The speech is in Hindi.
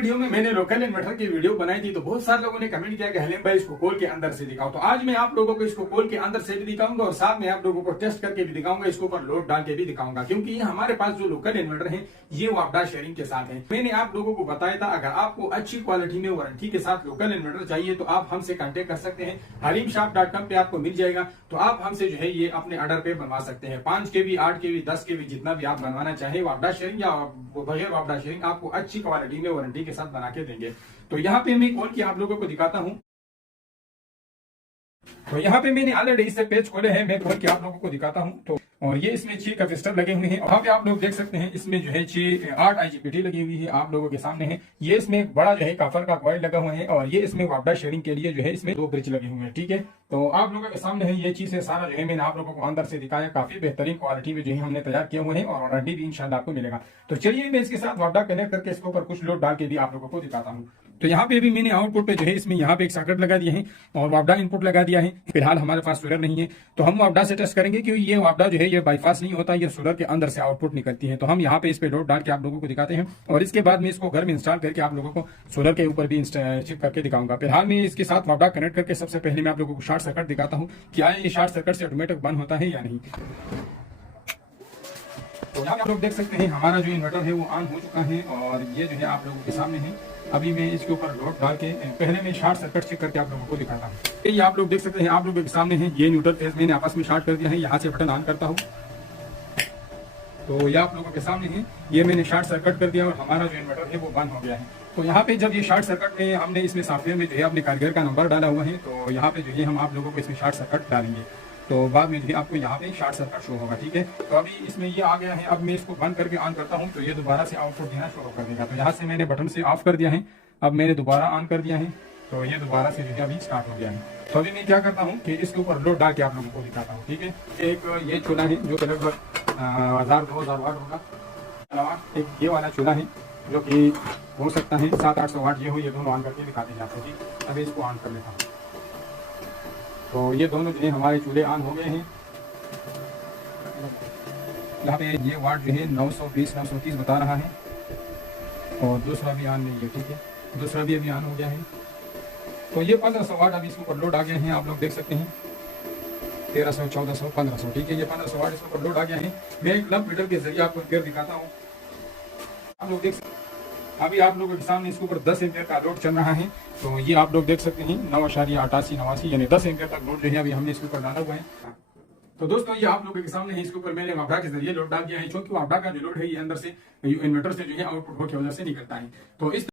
वीडियो में मैंने लोकल इन्वर्टर की वीडियो बनाई थी तो बहुत सारे लोगों ने कमेंट किया कि हलीम भाई इसको खोल के अंदर से दिखाओ। तो आज मैं आप लोगों को इसको खोल के अंदर से भी दिखाऊंगा और साथ में आप लोगों को टेस्ट करके भी दिखाऊंगा, इसके ऊपर लोड डाल के भी दिखाऊंगा, क्योंकि हमारे पास जो लोकल इन्वर्टर है ये वापडा शेयरिंग के साथ है। मैंने आप लोगों को बताया था अगर आपको अच्छी क्वालिटी में वारंटी के साथ लोकल इन्वर्टर चाहिए तो आप हमसे कांटेक्ट कर सकते हैं। haleemshop.com पे आपको मिल जाएगा, तो आप हमसे जो है ये अपने ऑर्डर पे बनवा सकते हैं। 5 kV 8 kV 10 kV जितना भी आप बनवाना चाहे वापडा शेयरिंग या बगैर वापडा शेयरिंग आपको अच्छी क्वालिटी में वारंटी के साथ बना के देंगे। तो यहाँ पे मैं खोल के आप लोगों को दिखाता हूँ। तो यहाँ पे मैंने ऑलरेडी इससे पेज खोले हैं, मैं खोल के आप लोगों को दिखाता हूँ। तो और ये इसमें 6 कैपेसिटर लगे हुए हैं। वहाँ पे आप लोग देख सकते हैं इसमें जो है 8 IGBT लगी हुई है, आप लोगों के सामने है। ये इसमें एक बड़ा जो है कॉपर का कॉइल लगा हुआ है और ये इसमें वापडा शेयरिंग के लिए जो है इसमें 2 ब्रिज लगे हुए हैं। ठीक है, तो आप लोगों के सामने है ये चीज है, सारा जो है मैंने आप लोगों को अंदर से दिखाया। काफी बेहतरीन क्वालिटी में जो है हमने तैयार किए हुए हैं और वारंटी भी इंशाल्लाह आपको मिलेगा। तो चलिए मैं इसके साथ वापडा कनेक्ट करके इसके ऊपर कुछ लोड डाल के भी आप लोगों को दिखाता हूँ। तो यहाँ पे भी मैंने आउटपुट पे जो है इसमें यहाँ पे एक सॉकेट लगा दिया है और वापडा इनपुट लगा दिया है। फिलहाल हमारे पास सोलर नहीं है तो हम वापडा से टेस्ट करेंगे, क्योंकि ये वापडा जो है ये बाईपास नहीं होता, ये सोलर के अंदर से आउटपुट निकलती है। तो हम यहाँ पे इस पे लोड डाल के आप लोगों को दिखाते हैं और इसके बाद मैं इसको घर में इंस्टॉल करके आप लोगों को सोलर के ऊपर भी शिफ्ट करके दिखाऊंगा। फिलहाल मैं इसके साथ वापडा कनेक्ट करके सबसे पहले मैं आप लोगों को शॉर्ट सर्किट दिखाता हूँ, क्या ये शॉर्ट सर्किट से ऑटोमेटिक बंद होता है या नहीं। तो यहाँ आप लोग देख सकते हैं हमारा जो इन्वर्टर है वो ऑन हो चुका है और ये जो है आप लोगों के सामने है। अभी मैं इसके ऊपर लोड डाल के पहले मैं शॉर्ट सर्किट चेक करके आप लोगों को दिखाता हूँ। ये आप लोग देख सकते हैं, आप लोगों के सामने है ये न्यूट्रल फेज मैंने आपस में शॉर्ट कर दिया है। यहाँ से बटन ऑन करता हूँ तो ये आप लोगों के सामने है, ये मैंने शॉर्ट सर्किट कर दिया और हमारा जो इन्वर्टर है वो बंद हो गया है। तो यहाँ पे जब ये शॉर्ट सर्किट में हमने इसमें सॉफ्टवेयर में जो है अपने कारीगर का नंबर डाला हुआ है, तो यहाँ पे जो है हम आप लोगों को इसमें शॉर्ट सर्किट डालेंगे तो बाद में जो है आपको यहाँ पे शॉर्ट सर्किट शो होगा। ठीक है, तो अभी इसमें ये आ गया है। अब मैं इसको बंद करके ऑन करता हूँ तो ये दोबारा से आउटपुट देना शुरू कर देगा। तो यहाँ से मैंने बटन से ऑफ कर दिया है, अब मैंने दोबारा ऑन कर दिया है तो ये दोबारा से जो है अभी स्टार्ट हो गया है। तो अभी मैं क्या करता हूँ कि इसके ऊपर लोड डाल के आप लोगों को दिखाता हूँ। ठीक है, एक ये चूल्हा है जो लगभग 1000-2000 वाट होगा, अलावा एक ये वाला चूल्हा है जो कि हो सकता है 700-800 वाट। ये हो, ये दोनों ऑन करके दिखाते हैं आपको। ठीक, अभी इसको ऑन कर लेता हूँ। तो ये दोनों जो है हमारे चूल्हे ऑन हो गए हैं। यहाँ पे ये वाट जो है 920-930 बता रहा है और दूसरा भी ऑन नहीं है। ठीक है, दूसरा भी अभी ऑन हो गया है। तो ये 1500 वाट अभी इसके ऊपर लोड आ गए हैं, आप लोग देख सकते हैं 1300, 1400, 1500। ठीक है, ये 1500 वाट इसके ऊपर लोड आ गया है। मैं एक क्लब मीटर के जरिए आपको फिर दिखाता हूँ। आप लोग देख सकते हैं अभी आप लोगों के सामने इसके ऊपर 10 एम्पियर का लोड चल रहा है। तो ये आप लोग देख सकते हैं 9.88-89 यानी 10 एम्पियर तक लोड जो है अभी हमने इसके ऊपर डाला हुआ है। तो दोस्तों ये आप लोगों के सामने है, इसके ऊपर मैंने वापडा के जरिए लोड डाल दिया है, क्योंकि वापडा का जो लोड है ये अंदर से इन्वर्टर से जो है आउटपुट होकर वजह से निकलता है। तो इस